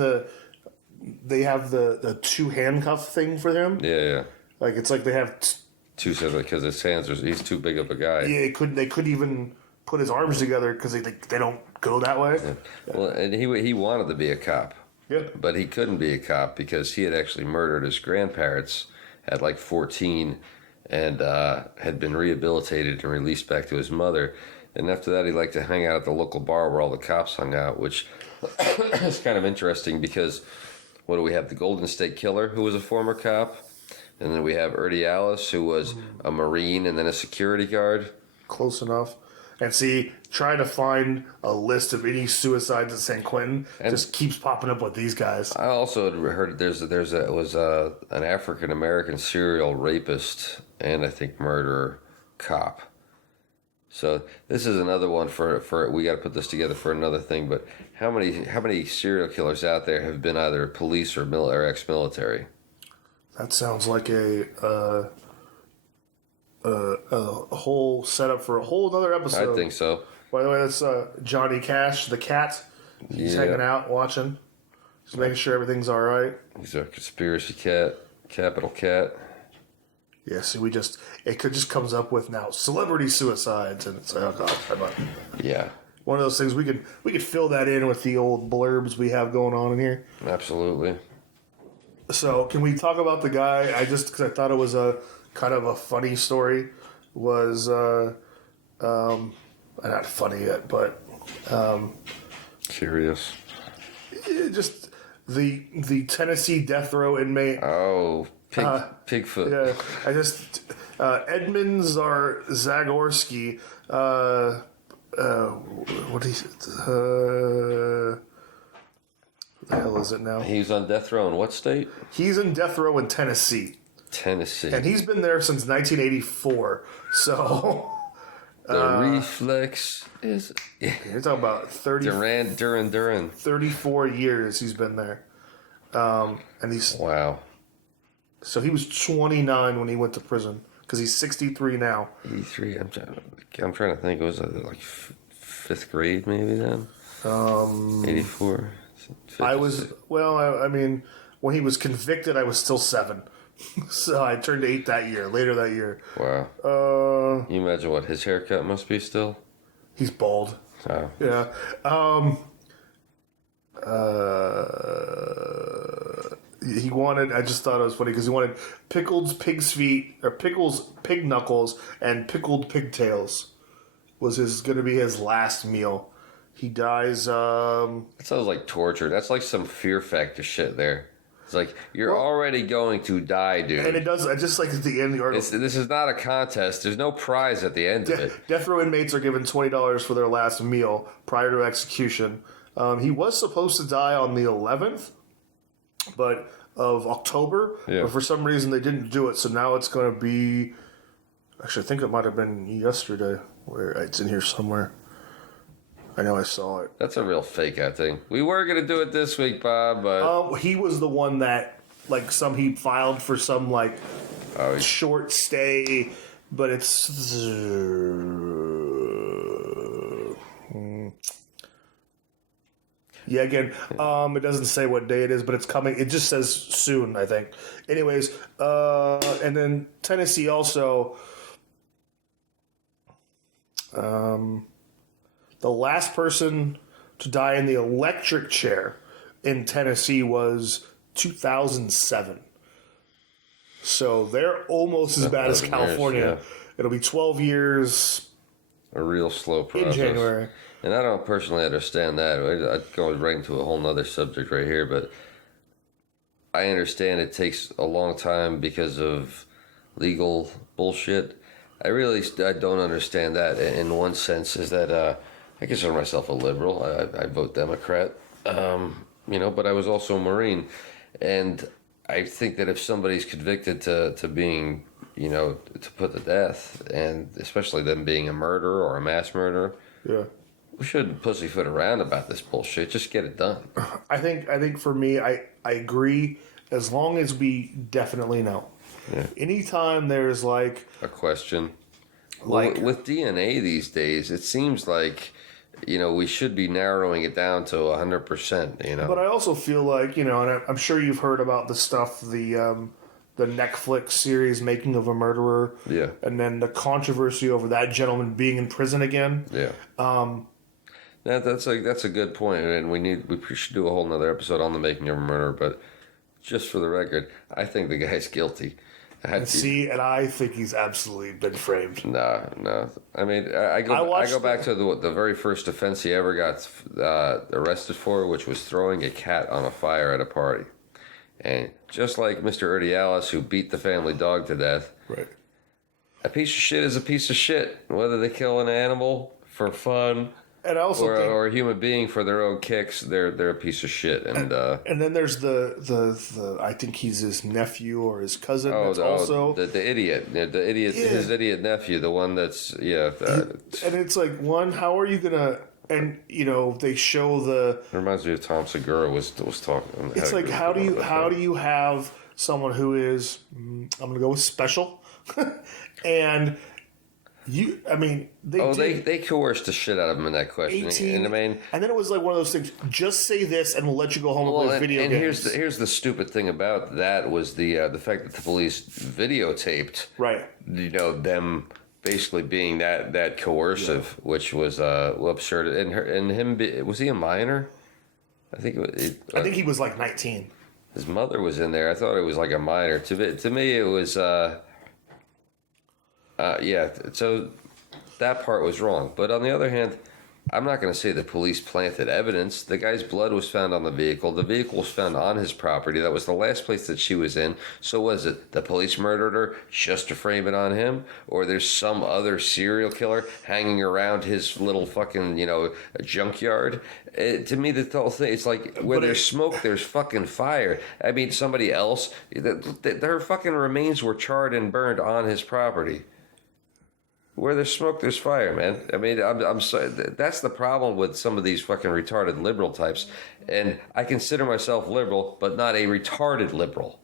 they have the two handcuff thing for him? Yeah. Like, it's like they have two sets because his hands he's too big of a guy. Yeah, they couldn't even put his arms together because they don't go that way. Yeah. Well, and he wanted to be a cop. Yeah. But he couldn't be a cop because he had actually murdered his grandparents at like 14 and had been rehabilitated and released back to his mother. And after that, he liked to hang out at the local bar where all the cops hung out, which is kind of interesting because what do we have? The Golden State Killer, who was a former cop. And then we have Ernie Alice, who was a Marine and then a security guard. Close enough. And see, trying to find a list of any suicides in San Quentin just keeps popping up with these guys. I also heard it was an African American serial rapist and I think murderer cop. So this is another one for we got to put this together for another thing. But how many serial killers out there have been either police or ex-military? That sounds like a whole setup for a whole other episode. I think so. By the way, that's Johnny Cash, the cat. He's hanging out, watching. Just making sure everything's all right. He's a conspiracy cat, capital cat. Yeah, see, it just comes up with now celebrity suicides, and it's oh god, yeah. One of those things we could fill that in with the old blurbs we have going on in here. Absolutely. So, can we talk about the guy? Because I thought it was a kind of a funny story. Was not funny yet, but curious. Just the Tennessee death row inmate. Oh, Pigfoot. Yeah, Edmund Zagorski. What do you? The hell is it now? He's on death row in what state? He's in death row in Tennessee. Tennessee. And he's been there since 1984. So the reflex is. You're talking about 34 years he's been there. And he's wow. So he was 29 when he went to prison because he's 63 now. 83. I'm trying to think. Was it like fifth grade maybe then? 84. I mean, when he was convicted, I was still 7. So I turned 8 later that year. Wow. Can you imagine what his haircut must be still? He's bald. Oh. Yeah. He wanted, I just thought it was funny because he wanted pickled pig's feet, or pickles pig knuckles, and pickled pigtails was going to be his last meal. He dies. That sounds like torture. That's like some Fear Factor shit there. It's like, you're already going to die, dude. And it does, just like at the end of the article. This is not a contest. There's no prize at the end of it. Death row inmates are given $20 for their last meal prior to execution. He was supposed to die on the 11th of October, but for some reason they didn't do it, so now it's going to be... Actually, I think it might have been yesterday, where it's in here somewhere. I know I saw it. That's a real fake-out thing. We were going to do it this week, Bob, but... he was the one that, he filed for some, short stay, but it's... Yeah, again, it doesn't say what day it is, but it's coming. It just says soon, I think. Anyways, and then Tennessee also... the last person to die in the electric chair in Tennessee was 2007. So they're almost as bad as California. It'll be 12 years. A real slow process. In January. And I don't personally understand that. I'd go right into a whole nother subject right here, but I understand it takes a long time because of legal bullshit. I don't understand that in one sense is that I consider myself a liberal. I vote Democrat, but I was also a Marine. And I think that if somebody's convicted to being, to put to death, and especially them being a murderer or a mass murderer. Yeah. We shouldn't pussyfoot around about this bullshit. Just get it done. I think for me, I agree, as long as we definitely know. Yeah. Anytime there's like a question, like with DNA these days, it seems like we should be narrowing it down to 100%. But I also feel like and I'm sure you've heard about the stuff, the Netflix series Making of a Murderer. Yeah. And then the controversy over that gentleman being in prison again. Yeah. That's a good point, and we should do a whole nother episode on the Making of a Murderer. But just for the record, I think the guy's guilty. And I think he's absolutely been framed. No. I mean, I go back to the very first offense he ever got arrested for, which was throwing a cat on a fire at a party. And just like Mr. Urdialis, who beat the family dog to death, right? A piece of shit is a piece of shit. Whether they kill an animal for fun, and I also or a human being for their own kicks, they're a piece of shit. And then there's the I think he's his nephew or his cousin. The idiot, his idiot nephew, the one that's and it's like, how are you gonna? And they show It reminds me of Tom Segura was talking. It's like, how do you have someone who is, I'm gonna go with special, and they coerced the shit out of him in that question. 18, and then it was like one of those things. Just say this, and we'll let you go home and play video games. And here's the stupid thing about that was the fact that the police videotaped, right? Them basically being that coercive, which was absurd. And him, was he a minor? I think he was like 19. His mother was in there. I thought it was like a minor. To me, it was. So that part was wrong. But on the other hand, I'm not going to say the police planted evidence. The guy's blood was found on the vehicle. The vehicle was found on his property. That was the last place that she was in. So was it the police murdered her just to frame it on him? Or there's some other serial killer hanging around his little fucking, junkyard? To me, the whole thing, it's like where there's smoke, there's fucking fire. I mean, somebody else, her fucking remains were charred and burned on his property. Where there's smoke, there's fire, man. I mean, I'm sorry. That's the problem with some of these fucking retarded liberal types. And I consider myself liberal, but not a retarded liberal.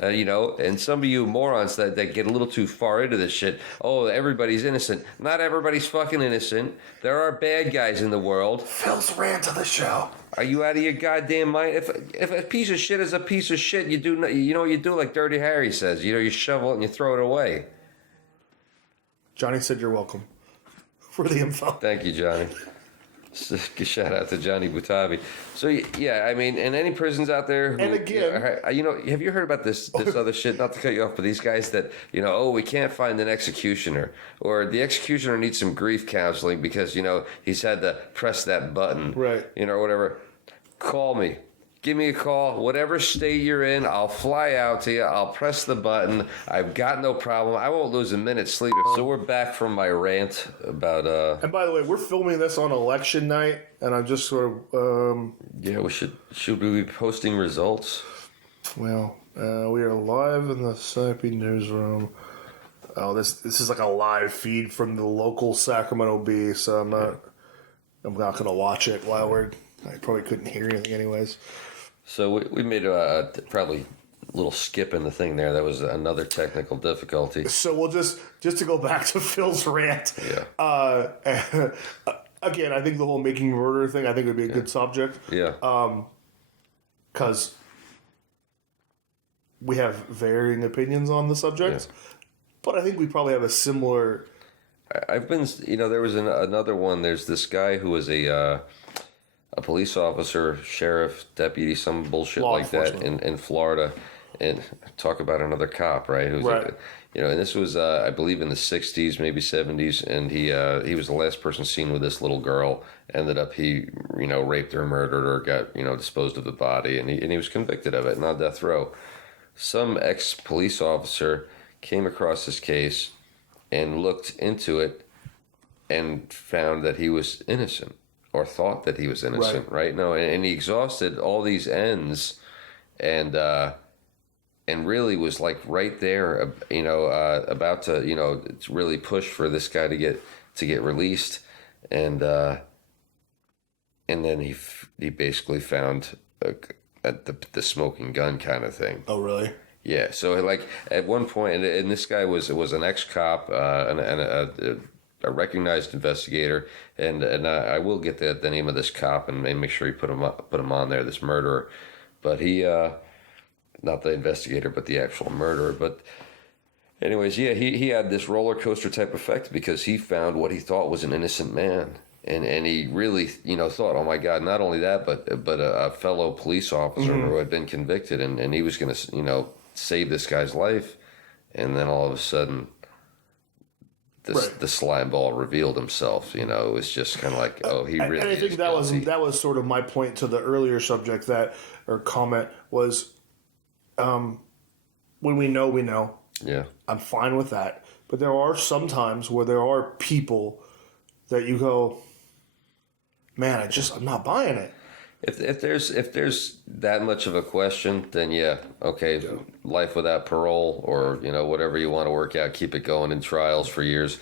And some of you morons that get a little too far into this shit. Oh, everybody's innocent. Not everybody's fucking innocent. There are bad guys in the world. Phil's rant of the show. Are you out of your goddamn mind? If a piece of shit is a piece of shit, you do what you do, like Dirty Harry says. You shovel it and you throw it away. Johnny said you're welcome for the info. Thank you, Johnny. Shout out to Johnny Butabi. So, yeah, I mean, in any prisons out there... And again... have you heard about this other shit? Not to cut you off, but these guys that, we can't find an executioner. Or the executioner needs some grief counseling because, he's had to press that button. Right. Or whatever. Call me. Give me a call. Whatever state you're in, I'll fly out to you. I'll press the button. I've got no problem. I won't lose a minute's sleep. So we're back from my rant about... And by the way, we're filming this on election night, and I'm just sort of... Yeah, we should we be posting results? Well, we are live in the Sappy newsroom. Oh, this is like a live feed from the local Sacramento Bee, so I'm not going to watch it while I probably couldn't hear anything anyways. So we made probably a little skip in the thing there. That was another technical difficulty. So we'll just to go back to Phil's rant. Yeah. Again, I think the whole making murder thing, I think would be a good subject. Yeah. Because we have varying opinions on the subject, but I think we probably have a similar... I've been, there was another one. There's this guy who was a police officer, sheriff, deputy, some bullshit like that in Florida, and talk about another cop, right? Who's right. And this was, I believe, in the 60s, maybe 70s, and he was the last person seen with this little girl. Ended up he raped her, murdered her, got disposed of the body, and he was convicted of it and on death row. Some ex-police officer came across this case and looked into it and found that he was innocent. Or thought that he was innocent, right? No, and he exhausted all these ends, and and really was like right there, about to, it's really push for this guy to get released, and then he basically found the smoking gun kind of thing. Oh, really? Yeah. So like at one point, and this guy was an ex-cop and a recognized investigator, and I will get the name of this cop and make sure you put him on there, this murderer, but he not the investigator but the actual murderer. But anyways, yeah, he had this roller coaster type effect because he found what he thought was an innocent man, and he really thought, oh my God, not only that but a fellow police officer who had been convicted, and he was going to save this guy's life, and then all of a sudden the slime ball revealed himself. It was just kind of like, oh, he really. And I think that was sort of my point to the earlier subject or comment was, when we know, we know. Yeah, I'm fine with that. But there are some times where there are people that you go, man, I'm not buying it. If there's that much of a question, then yeah, okay, life without parole, or whatever you want to work out, keep it going in trials for years.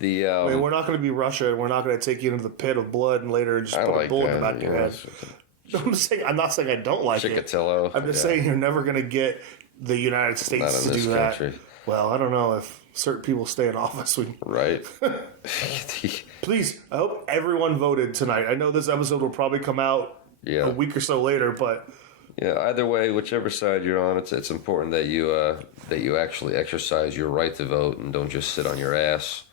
We're not going to be Russia, and we're not going to take you into the pit of blood and later just put a bullet in the back of your head. I'm not saying I don't like Chikatilo, it. I'm just saying you're never going to get the United States to do that. Country. Well, I don't know if certain people stay in office. Right. Please, I hope everyone voted tonight. I know this episode will probably come out a week or so later, but either way, whichever side you're on, it's important that you actually exercise your right to vote and don't just sit on your ass.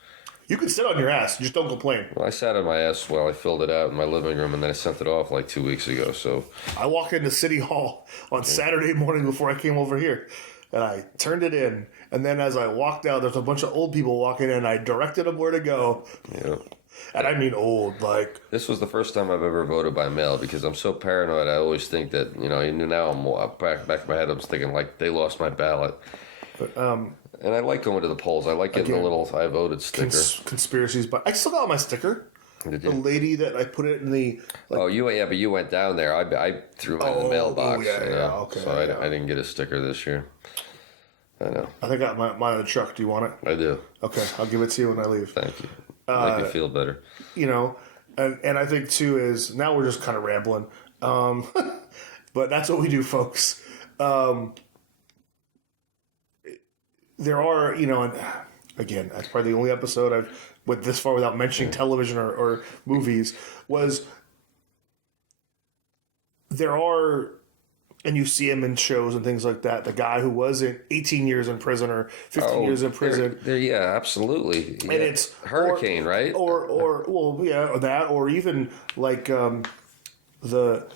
You can sit on your ass, just don't complain. Well, I sat on my ass while I filled it out in my living room, and then I sent it off like 2 weeks ago. So I walked into City Hall on Saturday morning before I came over here, and I turned it in. And then as I walked out, there's a bunch of old people walking in. I directed them where to go. Yeah. And I mean old, like... This was the first time I've ever voted by mail because I'm so paranoid. I always think that, now I'm back in my head, I'm thinking like they lost my ballot. But, and I like going to the polls. I like getting the little I voted sticker. Conspiracies, but I still got my sticker. Did you? The lady that I put it in the... but you went down there. I threw mine in the mailbox. Okay. So I didn't get a sticker this year. I know. I think I got mine in the truck. Do you want it? I do. Okay, I'll give it to you when I leave. Thank you. Make me feel better. And I think too is now we're just kind of rambling, but that's what we do, folks. There are, and again, that's probably the only episode I've went this far without mentioning television or movies. Was there are. And you see him in shows and things like that. The guy who was in 18 years in prison or 15 years in prison. Yeah, absolutely. Yeah. And it's Hurricane, right? Or that, or even like the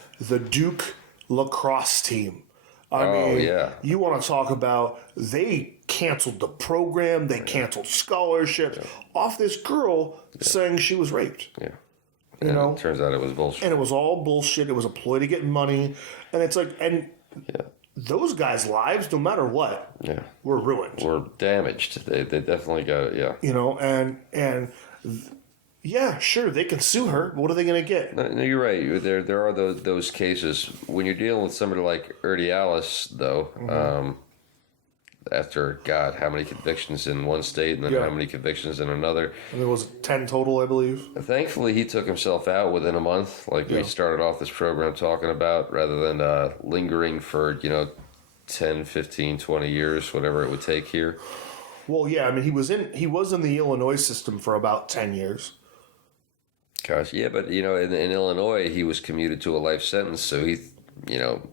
Duke lacrosse team. I mean, you want to talk about they canceled the program, they canceled scholarships off this girl saying she was raped. Yeah. It turns out it was bullshit. And it was all bullshit. It was a ploy to get money. And it's like, those guys' lives, no matter what, were ruined. Were damaged. They definitely got it, and sure, they can sue her, but what are they going to get? No, you're right. There are those cases. When you're dealing with somebody like Alice, though, after, God, how many convictions in one state and then how many convictions in another. And there was 10 total, I believe. Thankfully, he took himself out within a month, like we started off this program talking about, rather than lingering for, 10, 15, 20 years, whatever it would take here. Well, yeah, I mean, he was in the Illinois system for about 10 years. Gosh, yeah, but, in Illinois, he was commuted to a life sentence, so he,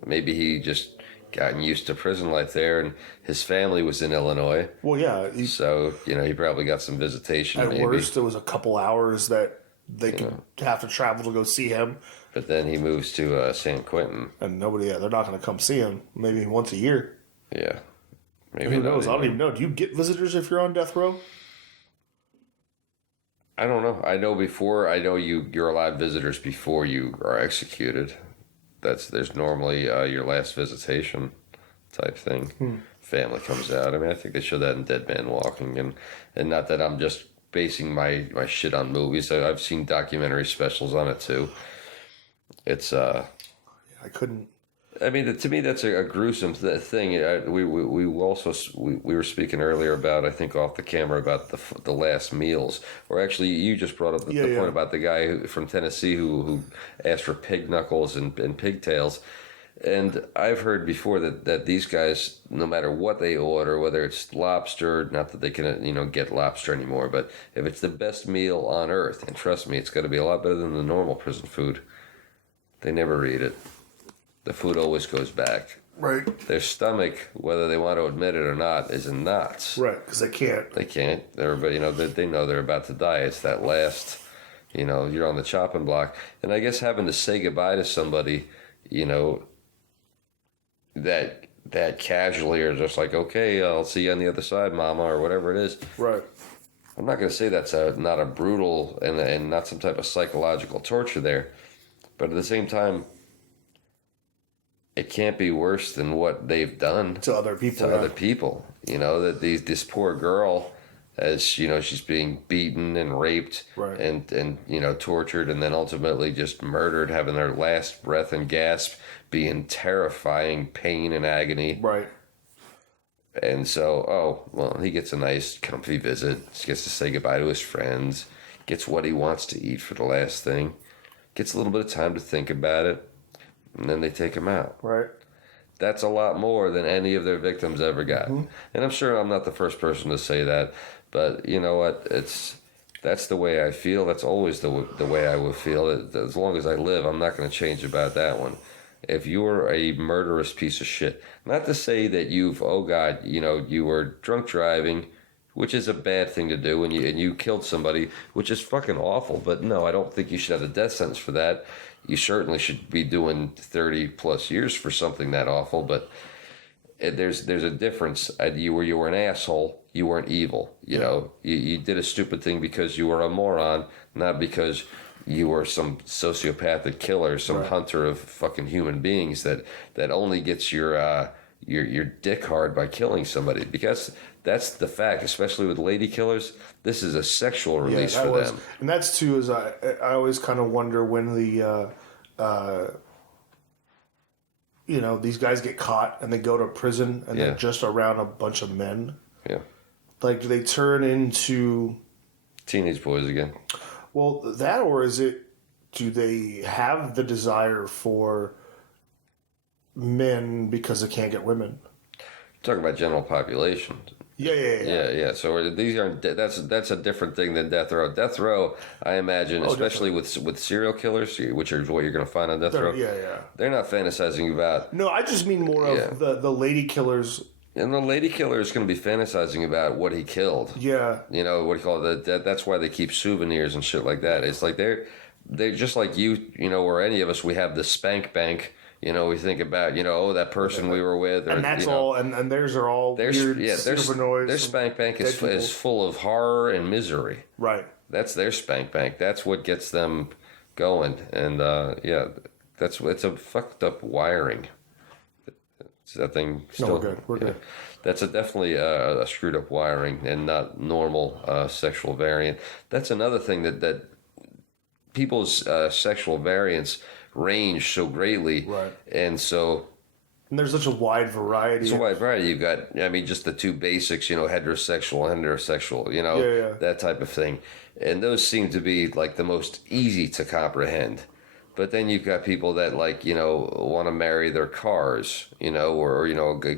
maybe he just gotten used to prison life there, and his family was in Illinois. Well, yeah. So, he probably got some visitation. At worst, it was a couple hours that they could have to travel to go see him. But then he moves to San Quentin. And they're not going to come see him. Maybe once a year. Yeah. Maybe who knows? I don't even know. Do you get visitors if you're on death row? I don't know. I know you're allowed visitors before you are executed. There's normally your last visitation type thing. Family comes out. I mean, I think they show that in Dead Man Walking, and not that I'm just basing my shit on movies. I've seen documentary specials on it too. It's I couldn't. I mean, to me, that's a gruesome thing. We were speaking earlier about, I think, off the camera about the last meals. Or actually, you just brought up the point about the guy from Tennessee who asked for pig knuckles and pigtails. And I've heard before that these guys, no matter what they order, whether it's lobster, not that they can get lobster anymore, but if it's the best meal on earth, and trust me, it's got to be a lot better than the normal prison food, they never eat it. The food always goes back. Right. Their stomach, whether they want to admit it or not, is in knots. Right, because they can't. They can't. Everybody, they know they're about to die. It's that last, you're on the chopping block. And I guess having to say goodbye to somebody, that casually or just like, okay, I'll see you on the other side, mama, or whatever it is. Right. I'm not going to say that's not a brutal and not some type of psychological torture there. But at the same time, it can't be worse than what they've done to other people. That this poor girl, as she's being beaten and raped, right, and tortured, and then ultimately just murdered, having their last breath and gasp be in terrifying pain and agony. Right. And so, he gets a nice, comfy visit. Gets to say goodbye to his friends. Gets what he wants to eat for the last thing. Gets a little bit of time to think about it. And then they take him out. Right. That's a lot more than any of their victims ever got. Mm-hmm. And I'm sure I'm not the first person to say that. But you know what? That's the way I feel. That's always the way I will feel. As long as I live, I'm not going to change about that one. If you're a murderous piece of shit, not to say that you were drunk driving, which is a bad thing to do, and you killed somebody, which is fucking awful. But no, I don't think you should have a death sentence for that. You certainly should be doing 30 plus years for something that awful. But there's a difference. You were an asshole. You weren't evil. You did a stupid thing because you were a moron, not because you were some sociopathic killer, some hunter of fucking human beings that only gets your dick hard by killing somebody. Because that's the fact, especially with lady killers. This is a sexual release for them. And that's too, is I always kind of wonder when these guys get caught and they go to prison and they're just around a bunch of men. Yeah. Like, do they turn into teenage boys again? Well, that, or do they have the desire for men because they can't get women? Talking about general population. Yeah. So these aren't. That's a different thing than death row. Death row, I imagine, especially with serial killers, which is what you're going to find on death row. Yeah. They're not fantasizing about. No, I just mean more of the lady killers. And the lady killer is going to be fantasizing about what he killed. Yeah. What do you call it? That's why they keep souvenirs and shit like that. It's like they're just like you, or any of us. We have the spank bank. We think about, that person we were with. Or, and that's all, and theirs are all weird, super noise. Their spank bank is full of horror and misery. Right. That's their spank bank. That's what gets them going. And, it's a fucked up wiring. Is that thing still... No, we're good. That's definitely a screwed up wiring and not normal sexual variant. That's another thing that people's sexual variants range so greatly, right? And there's such a wide variety. It's a wide variety. You've got, just the two basics, heterosexual, that type of thing, and those seem to be like the most easy to comprehend. But then you've got people that want to marry their cars, or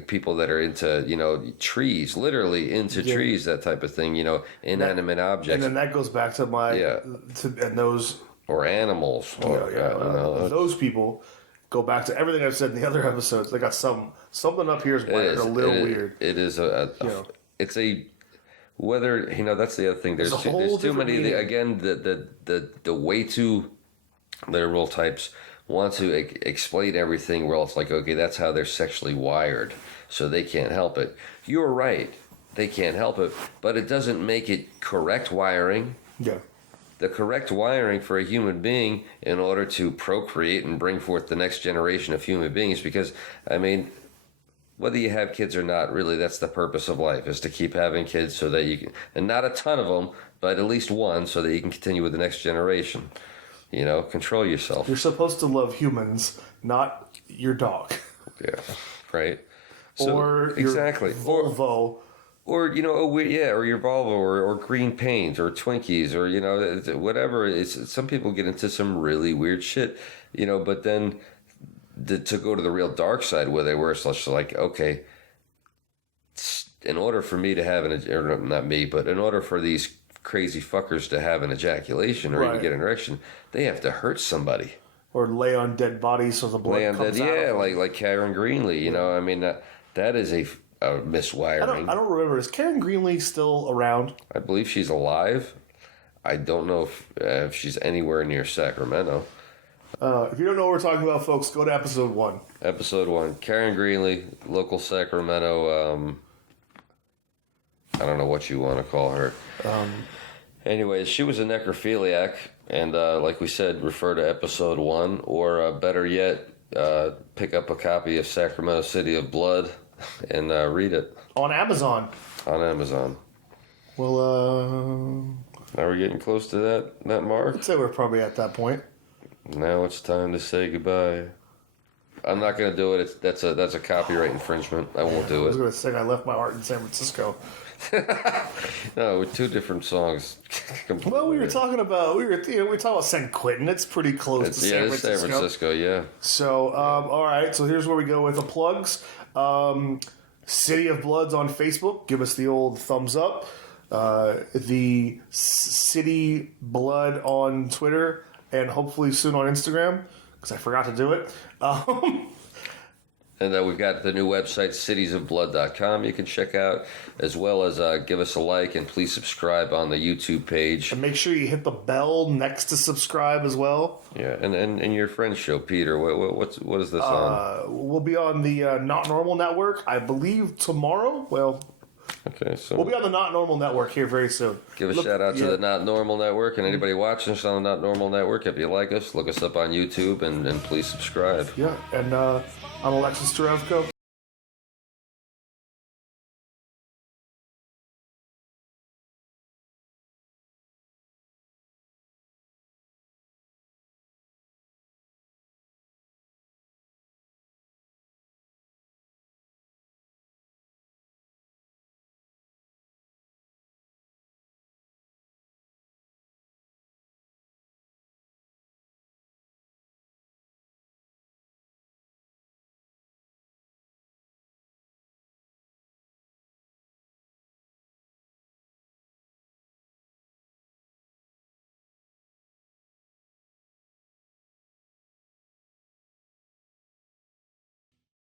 people that are into trees, literally into trees, that type of thing, inanimate objects. And then that goes back to and those. Or animals. Those people go back to everything I've said in the other episodes. They got something up here is a little weird. It is it's a whether that's the other thing. There's too many. The way too liberal types want to explain everything. Well, it's like, okay, that's how they're sexually wired, so they can't help it. You're right, they can't help it, but it doesn't make it correct wiring. Yeah. The correct wiring for a human being in order to procreate and bring forth the next generation of human beings, because, whether you have kids or not, really, that's the purpose of life, is to keep having kids so that you can, and not a ton of them, but at least one, so that you can continue with the next generation. Control yourself. You're supposed to love humans, not your dog. Yeah, right. So, or exactly. your Volvo. Or or your Volvo, or green paint, or Twinkies, or whatever. It's some people get into some really weird shit, But then to go to the real dark side with it, where it's just like, okay, in order for me to have or not me, but in order for these crazy fuckers to have an ejaculation or even get an erection, they have to hurt somebody. Or lay on dead bodies so the blood comes out. Yeah, like Karen Greenlee. I mean that is a miswiring. I don't remember. Is Karen Greenlee still around? I believe she's alive. I don't know if she's anywhere near Sacramento. If you don't know what we're talking about, folks, go to episode 1. Episode 1. Karen Greenlee, local Sacramento. I don't know what you want to call her. Anyways, she was a necrophiliac, and like we said, refer to episode 1, or better yet, pick up a copy of Sacramento City of Blood and read it. On Amazon. On Amazon. Well, Now we're getting close to that mark. I'd say we're probably at that point. Now it's time to say goodbye. I'm not going to do it. That's a copyright infringement. I won't do it. I was going to sing I Left My Heart in San Francisco. No, with 2 different songs. Well, we were talking about San Quentin. It's pretty close to San Francisco. San Francisco, yeah. So, all right. So here's where we go with the plugs. City of Bloods on Facebook. Give us the old thumbs up. The City Blood on Twitter, and hopefully soon on Instagram, because I forgot to do it. And we've got the new website, citiesofblood.com, you can check out, as well as give us a like, and please subscribe on the YouTube page. And make sure you hit the bell next to subscribe as well. Yeah, and your friend's show, Peter, what is this on? We'll be on the Not Normal Network, I believe, tomorrow. Well, okay, so we'll be on the Not Normal Network here very soon. Give a shout out to the Not Normal Network, and anybody watching us on the Not Normal Network, if you like us, look us up on YouTube, and please subscribe. Yeah, and I'm Alexis Terevko.